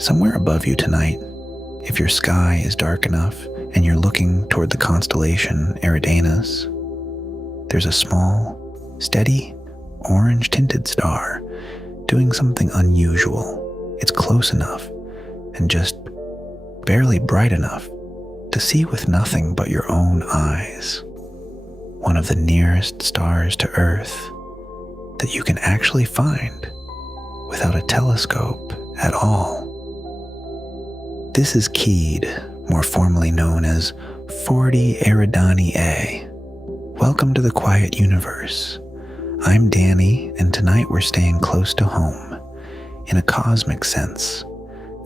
Somewhere above you tonight, if your sky is dark enough and you're looking toward the constellation Eridanus, there's a small, steady, orange-tinted star doing something unusual. It's close enough and just barely bright enough to see with nothing but your own eyes. One of the nearest stars to Earth that you can actually find without a telescope at all. This is Keed, more formally known as 40 Eridani A. Welcome to the Quiet Universe. I'm Danny, and tonight we're staying close to home, in a cosmic sense,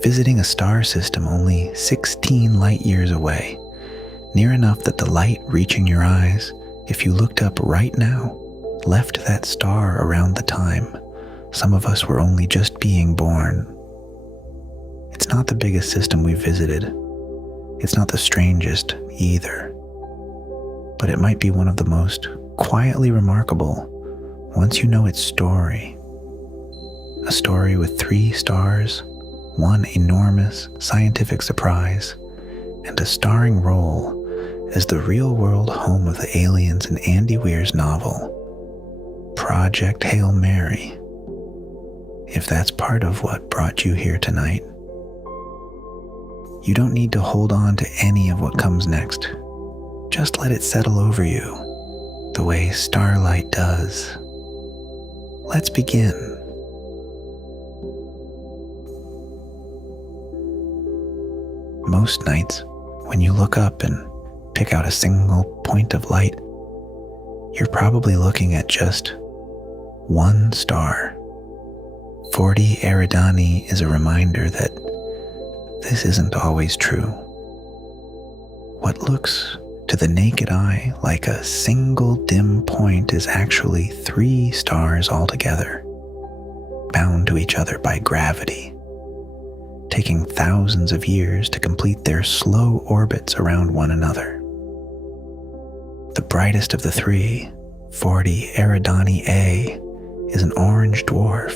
visiting a star system only 16 light years away, near enough that the light reaching your eyes, if you looked up right now, left that star around the time some of us were only just being born. It's not the biggest system we've visited. It's not the strangest either. But it might be one of the most quietly remarkable once you know its story. A story with 3 stars, one enormous scientific surprise, and a starring role as the real-world home of the aliens in Andy Weir's novel, Project Hail Mary. If that's part of what brought you here tonight, you don't need to hold on to any of what comes next. Just let it settle over you, the way starlight does. Let's begin. Most nights, when you look up and pick out a single point of light, you're probably looking at just one star. 40 Eridani is a reminder that this isn't always true. What looks to the naked eye like a single dim point is actually 3 stars altogether, bound to each other by gravity, taking thousands of years to complete their slow orbits around one another. The brightest of the 3, 40 Eridani A, is an orange dwarf,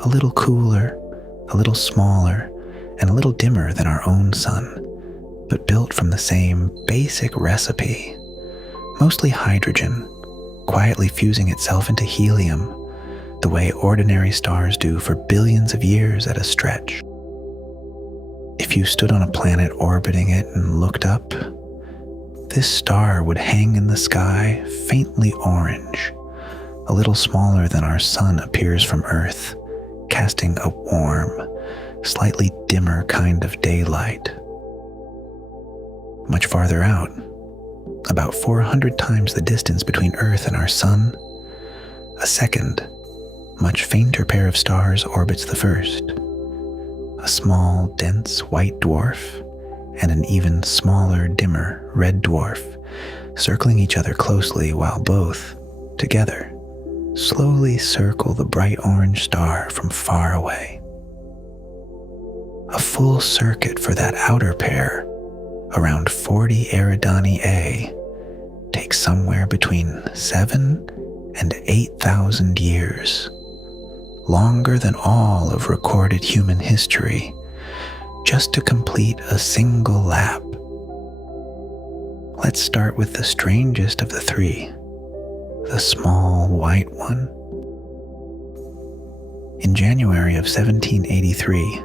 a little cooler, a little smaller, and a little dimmer than our own sun, but built from the same basic recipe, mostly hydrogen, quietly fusing itself into helium, the way ordinary stars do for billions of years at a stretch. If you stood on a planet orbiting it and looked up, this star would hang in the sky faintly orange, a little smaller than our sun appears from Earth, casting a warm, slightly dimmer kind of daylight. Much farther out, about 400 times the distance between Earth and our sun, a second, much fainter pair of stars orbits the first. A small, dense white dwarf and an even smaller, dimmer red dwarf, circling each other closely while both, together, slowly circle the bright orange star from far away. A full circuit for that outer pair, around 40 Eridani A, takes somewhere between 7 and 8,000 years, longer than all of recorded human history, just to complete a single lap. Let's start with the strangest of the 3, the small white one. In January of 1783,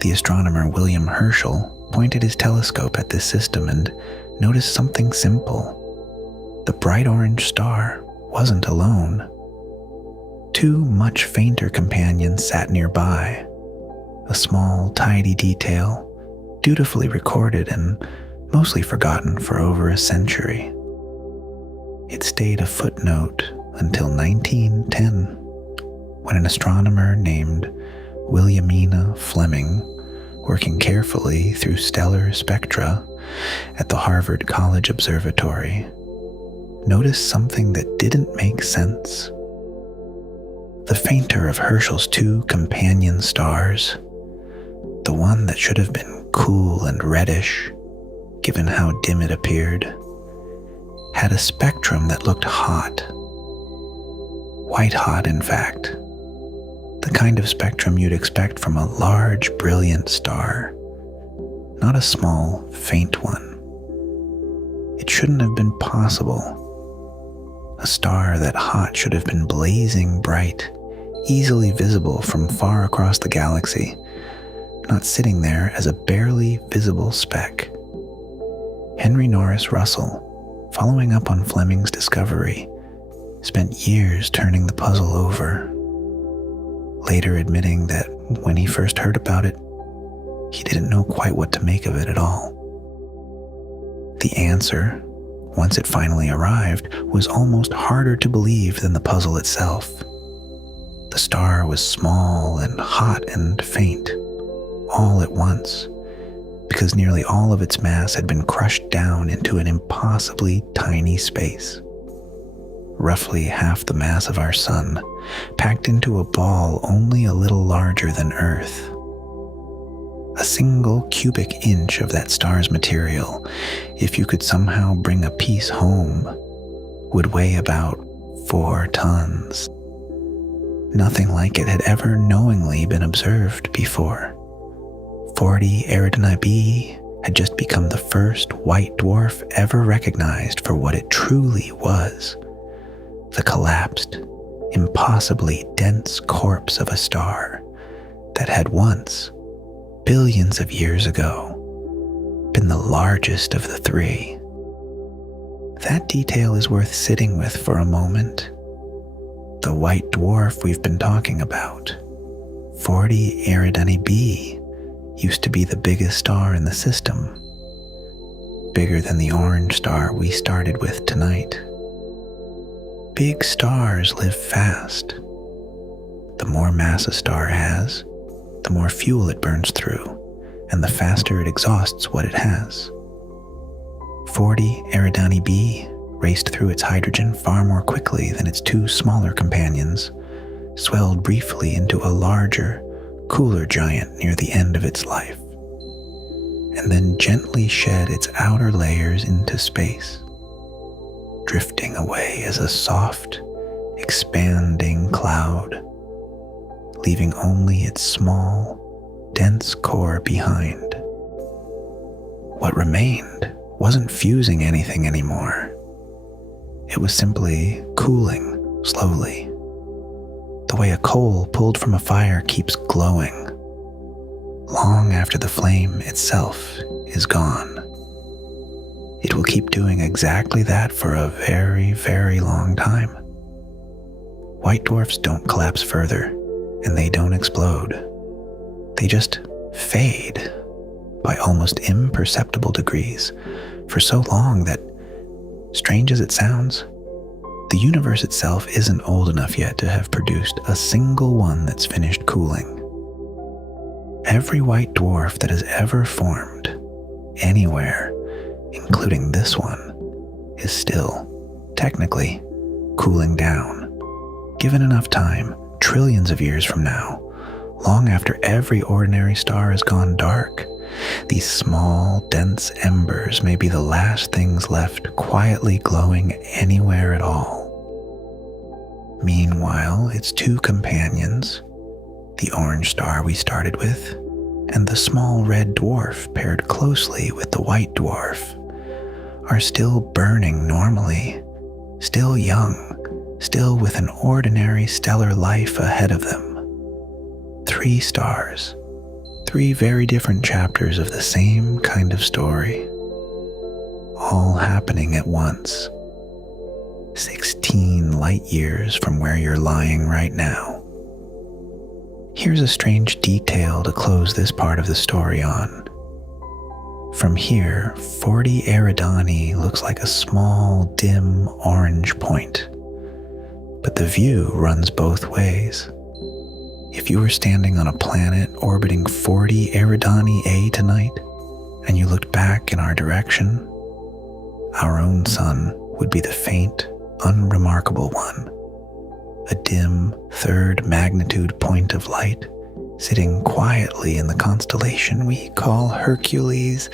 the astronomer William Herschel pointed his telescope at this system and noticed something simple. The bright orange star wasn't alone. 2 much fainter companions sat nearby, a small, tidy detail, dutifully recorded and mostly forgotten for over a century. It stayed a footnote until 1910, when an astronomer named Williamina Fleming, working carefully through stellar spectra at the Harvard College Observatory, noticed something that didn't make sense. The fainter of Herschel's 2 companion stars, the one that should have been cool and reddish, given how dim it appeared, had a spectrum that looked hot. White hot, in fact. The The kind of spectrum you'd expect from a large, brilliant star, not a small, faint one. It shouldn't have been possible. A star that hot should have been blazing bright, easily visible from far across the galaxy, not sitting there as a barely visible speck. Henry Norris Russell, following up on Fleming's discovery, spent years turning the puzzle over, later admitting that when he first heard about it, he didn't know quite what to make of it at all. The answer, once it finally arrived, was almost harder to believe than the puzzle itself. The star was small and hot and faint, all at once, because nearly all of its mass had been crushed down into an impossibly tiny space. Roughly half the mass of our sun, packed into a ball only a little larger than Earth. A single cubic inch of that star's material, if you could somehow bring a piece home, would weigh about 4 tons. Nothing like it had ever knowingly been observed before. 40 Eridani b had just become the first white dwarf ever recognized for what it truly was: the collapsed, impossibly dense corpse of a star that had once, billions of years ago, been the largest of the three. That detail is worth sitting with for a moment. The white dwarf we've been talking about, 40 Eridani b, used to be the biggest star in the system, bigger than the orange star we started with tonight. Big stars live fast. The more mass a star has, the more fuel it burns through, and the faster it exhausts what it has. 40 Eridani b raced through its hydrogen far more quickly than its 2 smaller companions, swelled briefly into a larger, cooler giant near the end of its life, and then gently shed its outer layers into space, drifting away as a soft, expanding cloud, leaving only its small, dense core behind. What remained wasn't fusing anything anymore. It was simply cooling slowly, the way a coal pulled from a fire keeps glowing, long after the flame itself is gone. It will keep doing exactly that for a very, very long time. White dwarfs don't collapse further, and they don't explode. They just fade by almost imperceptible degrees for so long that, strange as it sounds, the universe itself isn't old enough yet to have produced a single one that's finished cooling. Every white dwarf that has ever formed, anywhere, including this one, is still, technically, cooling down. Given enough time, trillions of years from now, long after every ordinary star has gone dark, these small, dense embers may be the last things left quietly glowing anywhere at all. Meanwhile, its 2 companions, the orange star we started with, and the small red dwarf paired closely with the white dwarf, are still burning normally, still young, still with an ordinary stellar life ahead of them. 3 stars, 3 very different chapters of the same kind of story, all happening at once. 16 light years from where you're lying right now. Here's a strange detail to close this part of the story on. From here, 40 Eridani looks like a small, dim orange point, but the view runs both ways. If you were standing on a planet orbiting 40 Eridani A tonight, and you looked back in our direction, our own sun would be the faint, unremarkable one, a dim 3rd magnitude point of light, sitting quietly in the constellation we call Hercules,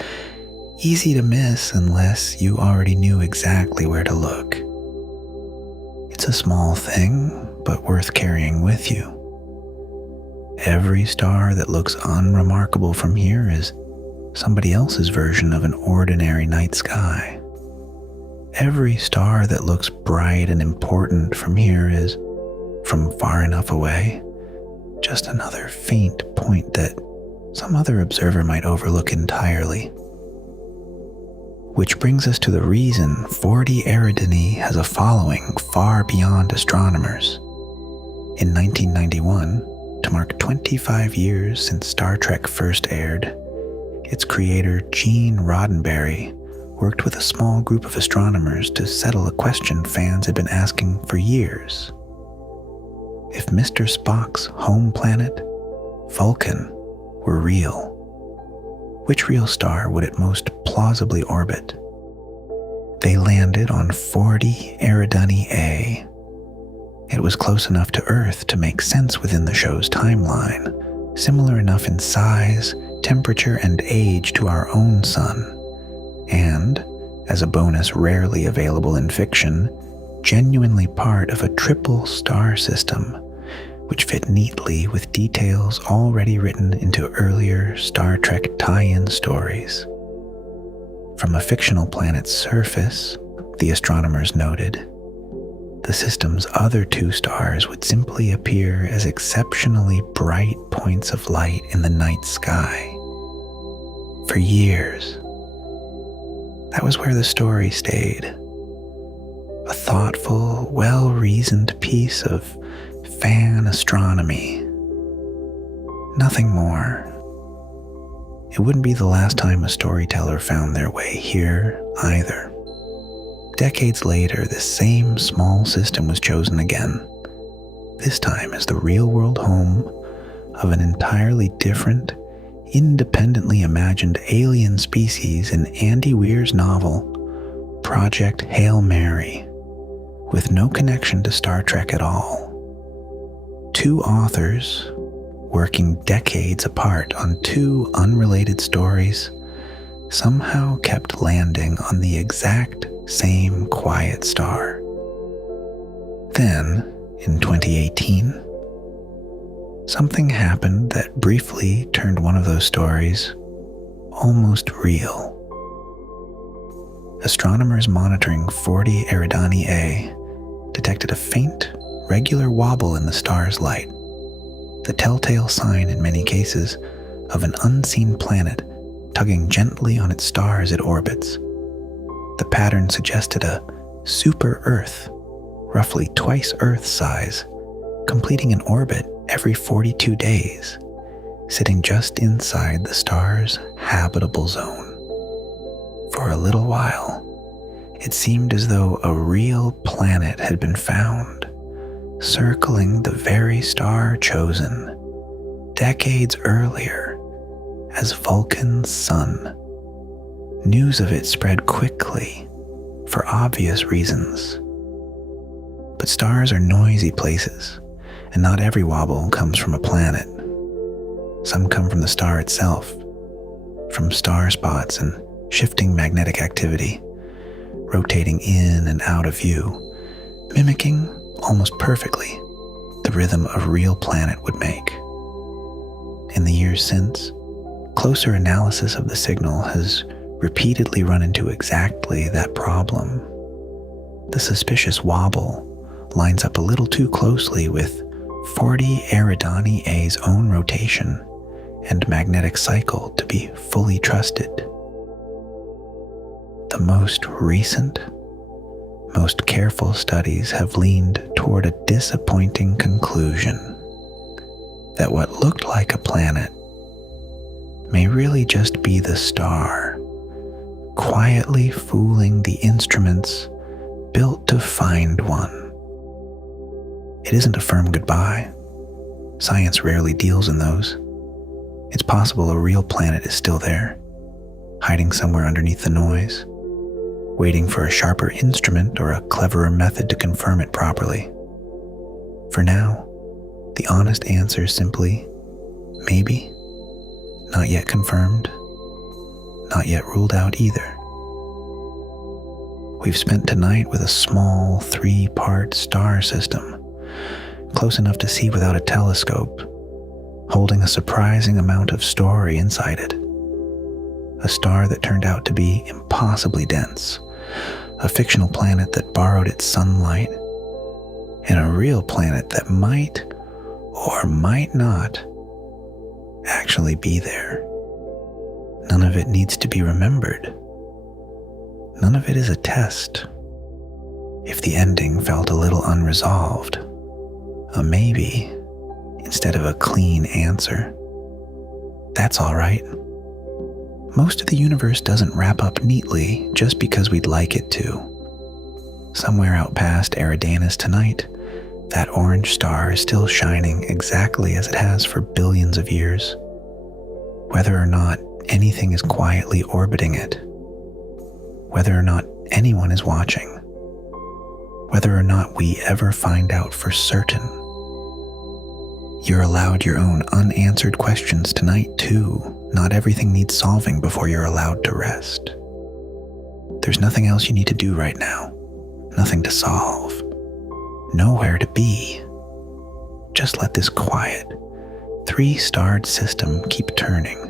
easy to miss unless you already knew exactly where to look. It's a small thing, but worth carrying with you. every star that looks unremarkable from here is somebody else's version of an ordinary night sky. Every star that looks bright and important from here is, from far enough away, just another faint point that some other observer might overlook entirely. Which brings us to the reason 40 Eridani has a following far beyond astronomers. In 1991, to mark 25 years since Star Trek first aired, its creator Gene Roddenberry worked with a small group of astronomers to settle a question fans had been asking for years. If Mr. Spock's home planet, Vulcan, were real, which real star would it most plausibly orbit? They landed on 40 Eridani A. It was close enough to Earth to make sense within the show's timeline, similar enough in size, temperature, and age to our own sun, and, as a bonus rarely available in fiction, genuinely part of a triple star system, which fit neatly with details already written into earlier Star Trek tie-in stories. From a fictional planet's surface, the astronomers noted, the system's other two stars would simply appear as exceptionally bright points of light in the night sky. For years, that was where the story stayed. A thoughtful, well-reasoned piece of fan astronomy. Nothing more. It wouldn't be the last time a storyteller found their way here either. Decades later, this same small system was chosen again, this time as the real-world home of an entirely different, independently imagined alien species in Andy Weir's novel, Project Hail Mary, with no connection to Star Trek at all. Two authors, working decades apart on two unrelated stories, somehow kept landing on the exact same quiet star. Then, in 2018, something happened that briefly turned one of those stories almost real. Astronomers monitoring 40 Eridani A detected a faint, regular wobble in the star's light, the telltale sign in many cases of an unseen planet tugging gently on its star as it orbits. The pattern suggested a super-Earth, roughly twice Earth's size, completing an orbit every 42 days, sitting just inside the star's habitable zone. For a little while, it seemed as though a real planet had been found, circling the very star chosen decades earlier as Vulcan's sun. News of it spread quickly, for obvious reasons. But stars are noisy places, and not every wobble comes from a planet. Some come from the star itself, from star spots and shifting magnetic activity, rotating in and out of view, mimicking almost perfectly the rhythm a real planet would make. In the years since, closer analysis of the signal has repeatedly run into exactly that problem. The suspicious wobble lines up a little too closely with 40 Eridani A's own rotation and magnetic cycle to be fully trusted. The most recent, most careful studies have leaned toward a disappointing conclusion that what looked like a planet may really just be the star, quietly fooling the instruments built to find one. It isn't a firm goodbye. Science rarely deals in those. It's possible a real planet is still there, hiding somewhere underneath the noise, waiting for a sharper instrument or a cleverer method to confirm it properly. For now, the honest answer is simply, maybe, not yet confirmed, not yet ruled out either. We've spent tonight with a small 3-part star system, close enough to see without a telescope, holding a surprising amount of story inside it. A star that turned out to be impossibly dense, a fictional planet that borrowed its sunlight, and a real planet that might or might not actually be there. None of it needs to be remembered. None of it is a test. If the ending felt a little unresolved, a maybe instead of a clean answer, that's all right. Most of the universe doesn't wrap up neatly just because we'd like it to. Somewhere out past Eridanus tonight, that orange star is still shining exactly as it has for billions of years. Whether or not anything is quietly orbiting it, whether or not anyone is watching, whether or not we ever find out for certain. You're allowed your own unanswered questions tonight too. Not everything needs solving before you're allowed to rest. There's nothing else you need to do right now. Nothing to solve. Nowhere to be. Just let this quiet, 3-starred system keep turning.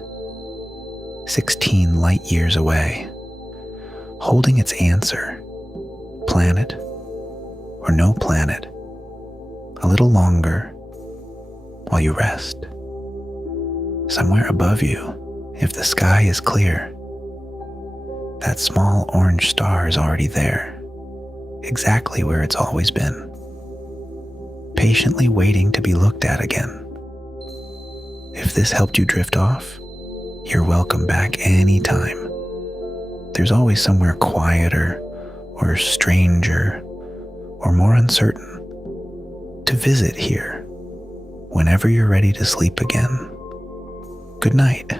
16 light years away, holding its answer, planet or no planet, a little longer while you rest. Somewhere above you, if the sky is clear, that small orange star is already there, exactly where it's always been, patiently waiting to be looked at again. If this helped you drift off, you're welcome back anytime. There's always somewhere quieter or stranger or more uncertain to visit here whenever you're ready to sleep again. Good night.